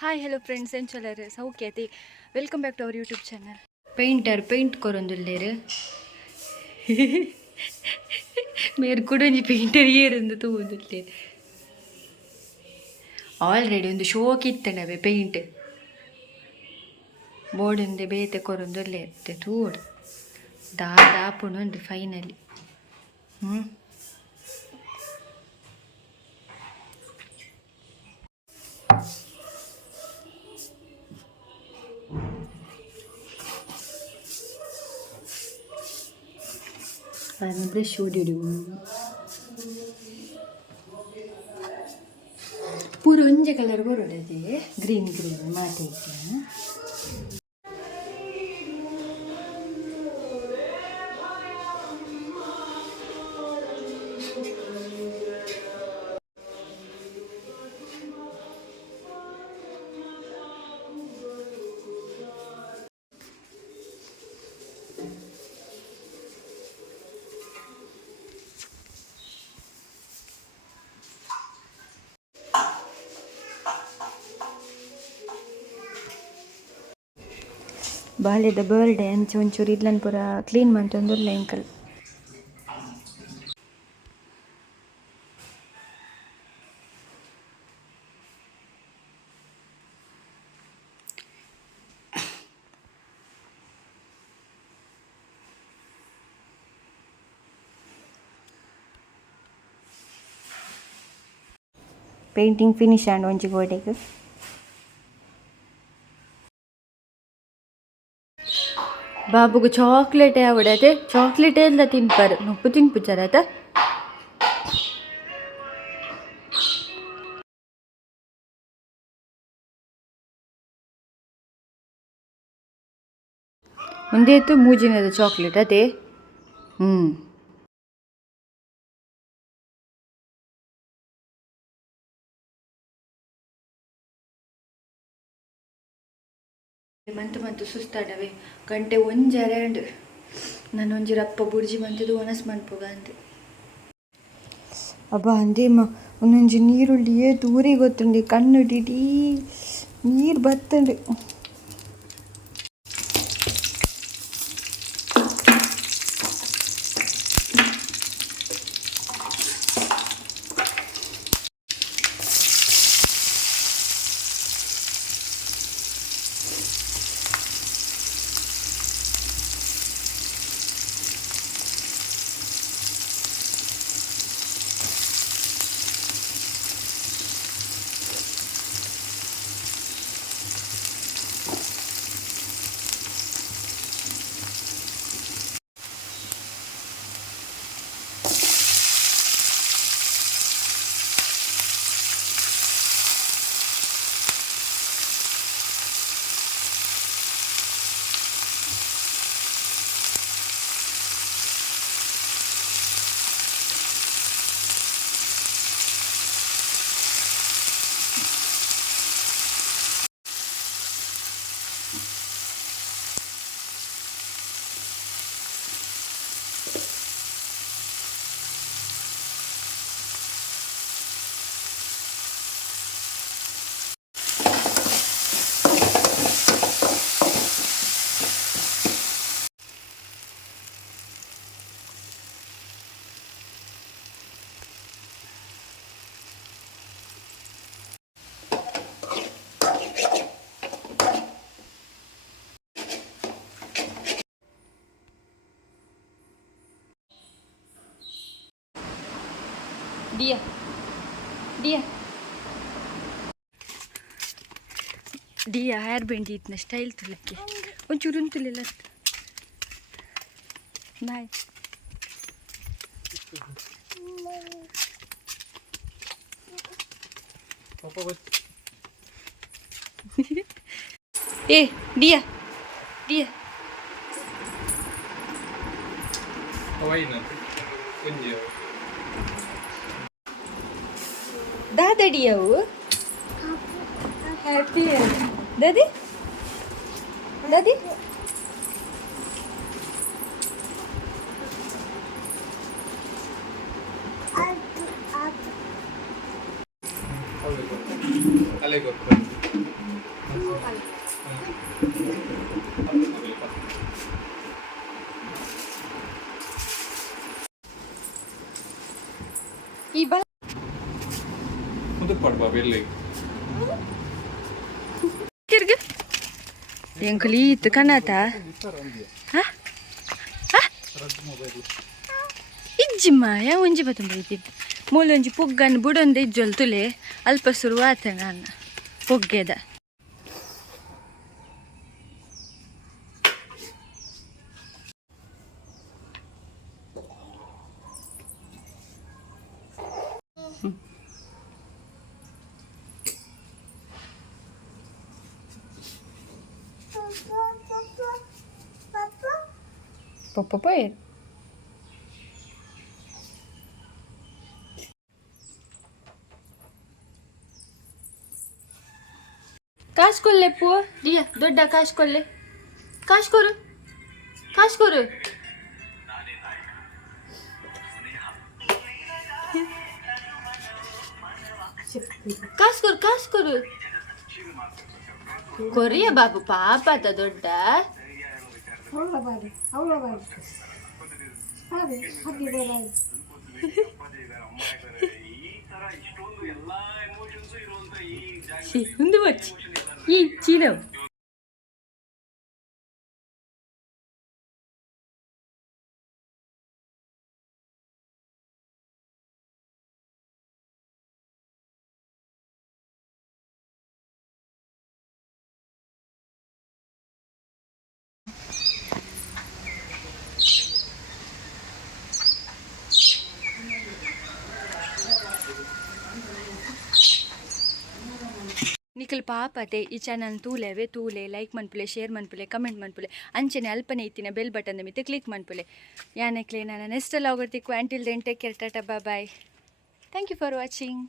Hi hello friends ಏನು ಚಲರ ಸೌಖ್ಯತಿ welcome back to our YouTube channel. Painter paint ಕೊರೊಂದುಲ್ಲೇರು ಮೇರು ಕುಡೊಂಜಿ ಪೇಂಟರ್ ಏರಂದು ತೂದುಲ್ಲೇರು. ಆಲ್ರೆಡಿ ಒಂದು ಶೋಕ್ ಇತ್ತನವೆ ಪೇಂಟ್ ಬೋರ್ಡಿಂದ ಬೇತೆ ಕೊರೊಂದುಲ್ಲೇರುತ್ತೆ ತೂಡು ದಾಪುಣು ಒಂದು ಫೈನಲಿ. ಬ್ರಷ್ ಹೊಡಿಡು ಪೂರ ಒಂಜೆ ಕಲರ್ ಬರೋಡದೆ ಗ್ರೀನ್ ಗ್ರೀನ್ ಮಾತೆ ಬಾಲ್ಯದ ಬರ್ಡೇ ಅಂಚೆ ಒಂಚೂರು ಇಲ್ಲನ್ ಪೂರ ಕ್ಲೀನ್ ಮಾಡ್ತಂದುಲ್ಲ ಎಂಕಲ್. ಪೇಂಟಿಂಗ್ ಫಿನಿಶ್ ಆಂಡ್ ಒಂಜಿ ಗೋಡೆಗೆ ಬಾಬುಗು ಚಾಕ್ಲೇಟೇ ಆವಡತೆ ಚಾಕ್ಲೇಟೇ ಎಲ್ಲ ತಿನ್ಪಾರು ನೊಪ್ಪು ತಿನ್ಪುಚಾರತ. ಒಂದೇತು ಮೂಜಿನದ ಚಾಕ್ಲೇಟ್ ಅದೇ. ಮಂತು ಸುಸ್ತಾಡವೆ ಗಂಟೆ ಒಂಜೆರಡು ನಾನು ಒಂಜಿರಪ್ಪ ಬುರ್ಜಿ ಮಂತಿದ್ದು ಒನಸ್ ಮನ್ಪುಗ ಅಂದೆ ಅಬ್ಬ ಅಂದೇಮ್ಮ ಒಂದೊಂಜಿ ನೀರುಳ್ಳಿಯೇ ದೂರಿ ಗೊತ್ತುಂಡಿ ಕಣ್ಣು ಡಿಡೀ ನೀರು ಬತ್ತಂಡು. ಡಿಯಾ ಡಿಯಾ ಡಿಯಾ ಹೇರ್ ಬ್ಯಾಂಡ್ ಇತ್ತನ ಸ್ಟೈಲ್ ತುಲಕ್ಕೆ ಒಂಚೂರು ಉಂತುಲಿಲ್ಲ ಬಾಯ್. ಏ ಡಿಯಾ ಡಿಯಾ ದಾದಡಿಯವು ಹ್ಯಾಪಿ ದಾದಿ ದಾದಿ ಅಲ್ಲೇ ಈ ಬಾ ತಿರ್ಗಿ ಎಂಕುಲಿ ಕನಾತ ಇಜ್ಜಿಮ್ಮ ಯಾವ ಒಂಜಿ ಬತ್ತಂಬ ಇದ್ದಿದ್ದು ಮೂಲೊಂಜಿ ಪೊಗ್ಗನ್ನು ಬುಡೊಂದು ಇಜ್ಜೊಲ್ ತುಲೆ ಅಲ್ಪ ಶುರುವಾತ ನಾನು ಪೊಗ್ಗೆದ ಪಪ್ಪ ಕಾಸ್ಕೊಲ್ಲೆ ಪೂ ದಿಯಾ ದೊಡ್ಡ ಕಾಸ್ಕೊಲ್ಲೆ ಕಾಸ್ಕೊರು ಕಾಸ್ಕೊರು ಕಾಸ್ಕೊರು ಕಾಸ್ಕೊರು ಕೊರಿಯ ಬಾಬು ಪಾಪತ ದೊಡ್ಡ ಒಂದು వచ్చి ఈ చీనం ನಿಖಲ್ ಪಾಪತೆ ಈ ಚಾನಲ್ ತೂಲೆ ಲೈಕ್ ಮನ್ಪುಲೆ ಶೇರ್ ಮನ್ಪುಲೆ ಕಮೆಂಟ್ ಮನ್ಪುಲೆ ಅಂಚನೆ ಅಲ್ಪನೆ ಇತ್ತಿನ ಬೆಲ್ ಬಟನ್ ಮಿತ್ತೆ ಕ್ಲಿಕ್ ಮನ್ಪುಲೆ ಯಾನೆಕ್ಲೆ ನಾನು ನೆಕ್ಸ್ಟ್ ಎಲ್ಲ ಹೋಗ್ತಿಕ್ಕು until then take care tata bye thank you for watching.